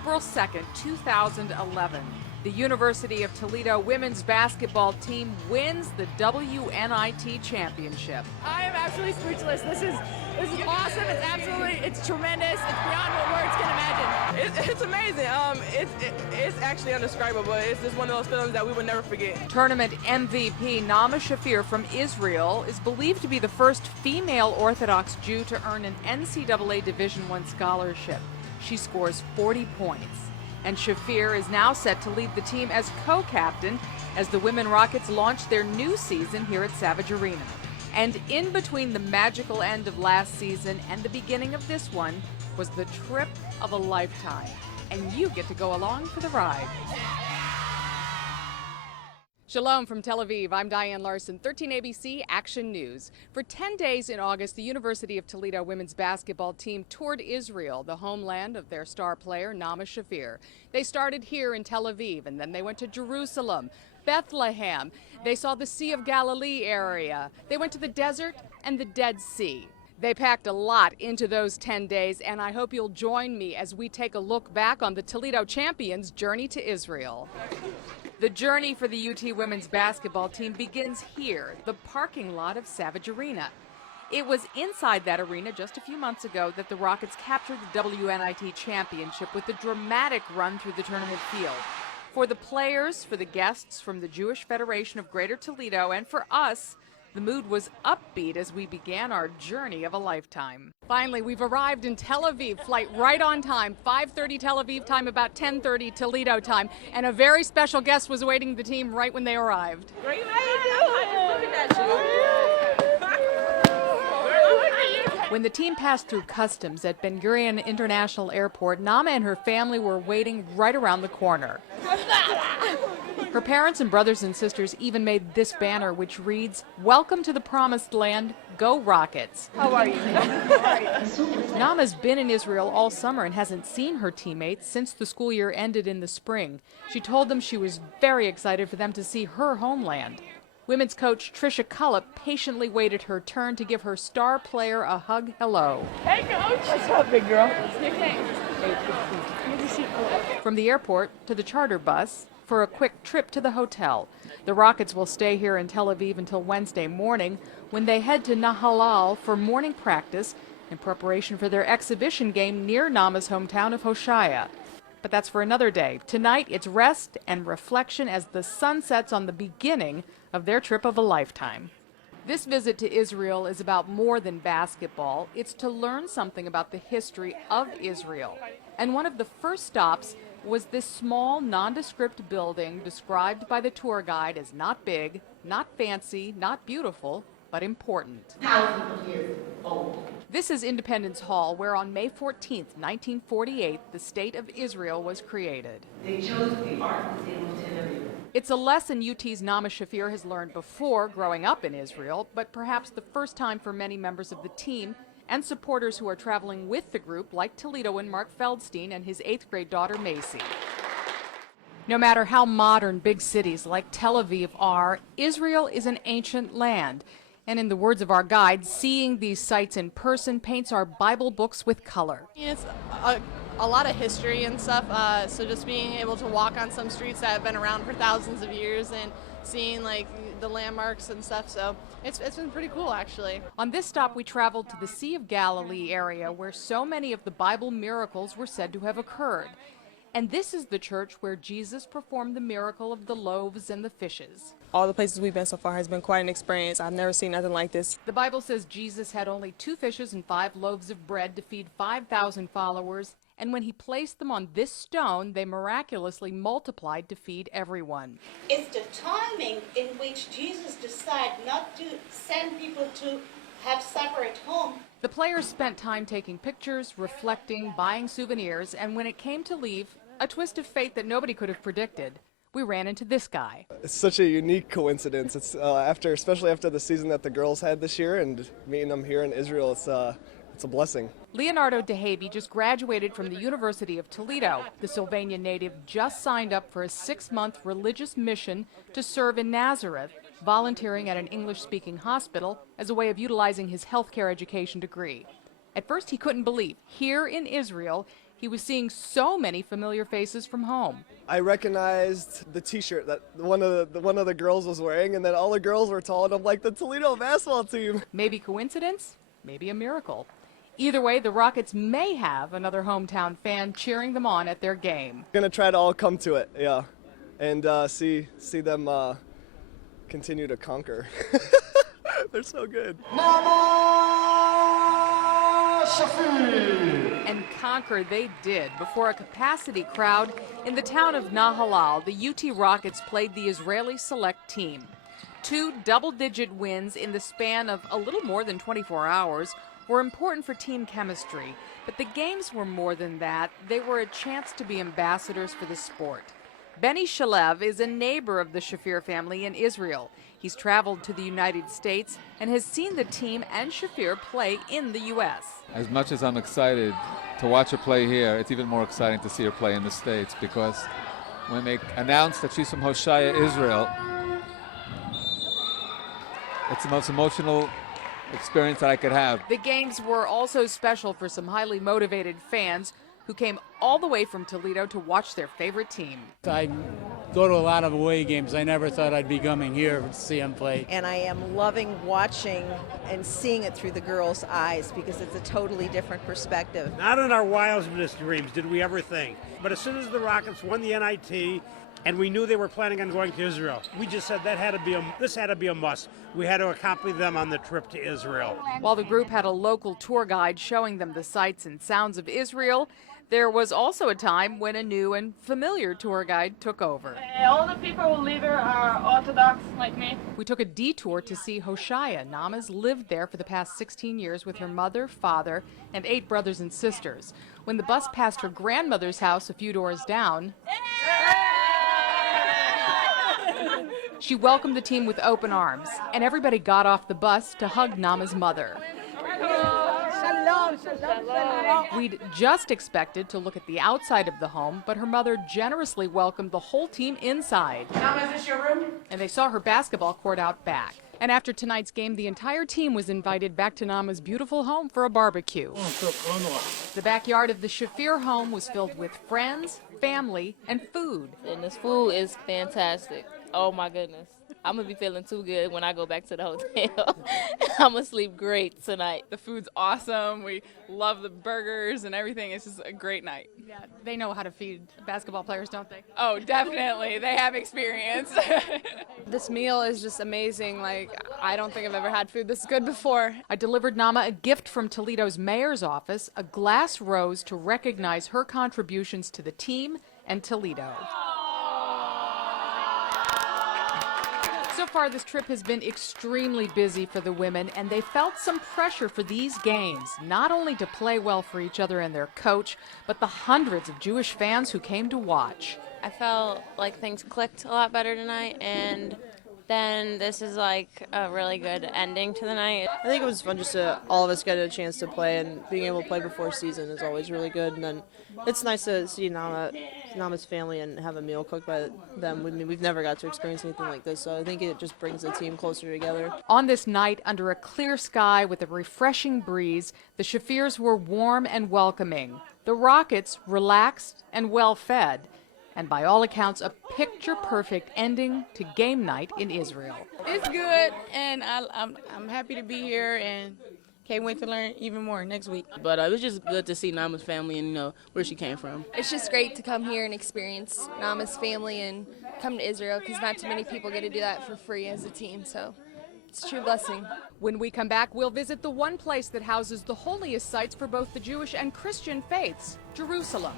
April 2nd, 2011. The University of Toledo women's basketball team wins the WNIT championship. I am absolutely speechless. This is awesome. It's tremendous. It's beyond what words can imagine. It's amazing. It's actually indescribable. It's just one of those feelings that we will never forget. Tournament MVP Nama Shafir from Israel is believed to be the first female Orthodox Jew to earn an NCAA Division I scholarship. She scores 40 points. And Shafir is now set to lead the team as co-captain as the Women Rockets launch their new season here at Savage Arena. And in between the magical end of last season and the beginning of this one was the trip of a lifetime. And you get to go along for the ride. Shalom from Tel Aviv. I'm Diane Larson, 13 ABC Action News. For 10 days in August, the University of Toledo women's basketball team toured Israel, the homeland of their star player, Nama Shafir. They started here in Tel Aviv, and then they went to Jerusalem, Bethlehem. They saw the Sea of Galilee area. They went to the desert and the Dead Sea. They packed a lot into those 10 days, and I hope you'll join me as we take a look back on the Toledo champions' journey to Israel. The journey for the UT women's basketball team begins here, the parking lot of Savage Arena. It was inside that arena just a few months ago that the Rockets captured the WNIT championship with a dramatic run through the tournament field. For the players, for the guests from the Jewish Federation of Greater Toledo, and for us, the mood was upbeat as we began our journey of a lifetime. Finally, we've arrived in Tel Aviv, flight right on time, 5:30 Tel Aviv time, about 10:30 Toledo time, and a very special guest was awaiting the team right when they arrived. Great, how you doing? Looking at you. When the team passed through customs at Ben Gurion International Airport, Nama and her family were waiting right around the corner. Her parents and brothers and sisters even made this banner which reads, "Welcome to the Promised Land, go Rockets." How are you? Nama's been in Israel all summer and hasn't seen her teammates since the school year ended in the spring. She told them she was very excited for them to see her homeland. Women's coach Tricia Cullip patiently waited her turn to give her star player a hug hello. Hey, Coach. What's up, big girl? From the airport to the charter bus for a quick trip to the hotel. The Rockets will stay here in Tel Aviv until Wednesday morning when they head to Nahalal for morning practice in preparation for their exhibition game near Nama's hometown of Hoshaya. But that's for another day. Tonight, it's rest and reflection as the sun sets on the beginning of their trip of a lifetime. This visit to Israel is about more than basketball. It's to learn something about the history of Israel. And one of the first stops was this small, nondescript building described by the tour guide as not big, not fancy, not beautiful, but important. Thousands of years old. This is Independence Hall, where on May 14th, 1948, the State of Israel was created. They chose the Art Museum of Tel Aviv. It's a lesson UT's Nama Shafir has learned before growing up in Israel, but perhaps the first time for many members of the team and supporters who are traveling with the group, like Toledoan Mark Feldstein and his 8th grade daughter Macy. No matter how modern big cities like Tel Aviv are, Israel is an ancient land. And in the words of our guide, seeing these sites in person paints our Bible books with color. It's a lot of history and stuff, so just being able to walk on some streets that have been around for thousands of years and seeing like the landmarks and stuff, so it's been pretty cool actually. On this stop, we traveled to the Sea of Galilee area where so many of the Bible miracles were said to have occurred. And this is the church where Jesus performed the miracle of the loaves and the fishes. All the places we've been so far has been quite an experience. I've never seen nothing like this. The Bible says Jesus had only 2 fishes and 5 loaves of bread to feed 5,000 followers, and when he placed them on this stone, they miraculously multiplied to feed everyone. It's the timing in which Jesus decided not to send people to have supper at home. The players spent time taking pictures, reflecting, buying souvenirs, and when it came to leave, a twist of fate that nobody could have predicted. We ran into this guy. It's such a unique coincidence. It's especially after the season that the girls had this year, and meeting them here in Israel, it's a blessing. Leonardo DeHavey just graduated from the University of Toledo. The Sylvania native just signed up for a 6-month religious mission to serve in Nazareth, volunteering at an English-speaking hospital as a way of utilizing his healthcare education degree. At first, he couldn't believe here in Israel he was seeing so many familiar faces from home. I recognized the T-shirt that one of the girls was wearing, and then all the girls were tall, and I'm like, the Toledo basketball team. Maybe coincidence, maybe a miracle. Either way, the Rockets may have another hometown fan cheering them on at their game. Gonna try to all come to it, yeah, and see them continue to conquer. They're so good. And conquer they did before a capacity crowd in the town of Nahalal. The UT Rockets played the Israeli select team. 2 double-digit wins in the span of a little more than 24 hours were important for team chemistry, but the games were more than that. They were a chance to be ambassadors for the sport. Benny Shalev is a neighbor of the Shafir family in Israel. He's traveled to the United States and has seen the team and Shafir play in the U.S. As much as I'm excited to watch her play here, it's even more exciting to see her play in the States, because when they announced that she's from Hoshaya, Israel, it's the most emotional experience that I could have. The games were also special for some highly motivated fans who came all the way from Toledo to watch their favorite team. I go to a lot of away games. I never thought I'd be coming here to see them play. And I am loving watching and seeing it through the girls' eyes, because it's a totally different perspective. Not in our wildest dreams did we ever think. But as soon as the Rockets won the NIT, and we knew they were planning on going to Israel, we just said this had to be a must. We had to accompany them on the trip to Israel. While the group had a local tour guide showing them the sights and sounds of Israel, there was also a time when a new and familiar tour guide took over. All the people who live here are Orthodox like me. We took a detour to see Hoshaya. Nama's lived there for the past 16 years with her mother, father, and 8 brothers and sisters. When the bus passed her grandmother's house a few doors down, she welcomed the team with open arms, and everybody got off the bus to hug Nama's mother. We'd just expected to look at the outside of the home, but her mother generously welcomed the whole team inside. Nama, is this your room? And they saw her basketball court out back. And after tonight's game, the entire team was invited back to Nama's beautiful home for a barbecue. The backyard of the Shafir home was filled with friends, family, and food. And this food is fantastic. Oh my goodness. I'm going to be feeling too good when I go back to the hotel. I'm going to sleep great tonight. The food's awesome. We love the burgers and everything. It's just a great night. Yeah, they know how to feed basketball players, don't they? Oh, definitely. They have experience. This meal is just amazing. Like, I don't think I've ever had food this good before. I delivered Nama a gift from Toledo's mayor's office, a glass rose to recognize her contributions to the team and Toledo. So far, this trip has been extremely busy for the women, and they felt some pressure for these games, not only to play well for each other and their coach, but the hundreds of Jewish fans who came to watch. I felt like things clicked a lot better tonight, and then this is like a really good ending to the night. I think it was fun just to all of us get a chance to play, and being able to play before season is always really good. And then it's nice to see Nama's family and have a meal cooked by them. We've never got to experience anything like this, so I think it just brings the team closer together. On this night, under a clear sky with a refreshing breeze, the Shafirs were warm and welcoming. The Rockets relaxed and well-fed. And by all accounts, a picture-perfect ending to game night in Israel. It's good, and I'm happy to be here, and can't wait to learn even more next week. But it was just good to see Nama's family and, you know, where she came from. It's just great to come here and experience Nama's family and come to Israel, because not too many people get to do that for free as a team, so it's a true blessing. When we come back, we'll visit the one place that houses the holiest sites for both the Jewish and Christian faiths, Jerusalem.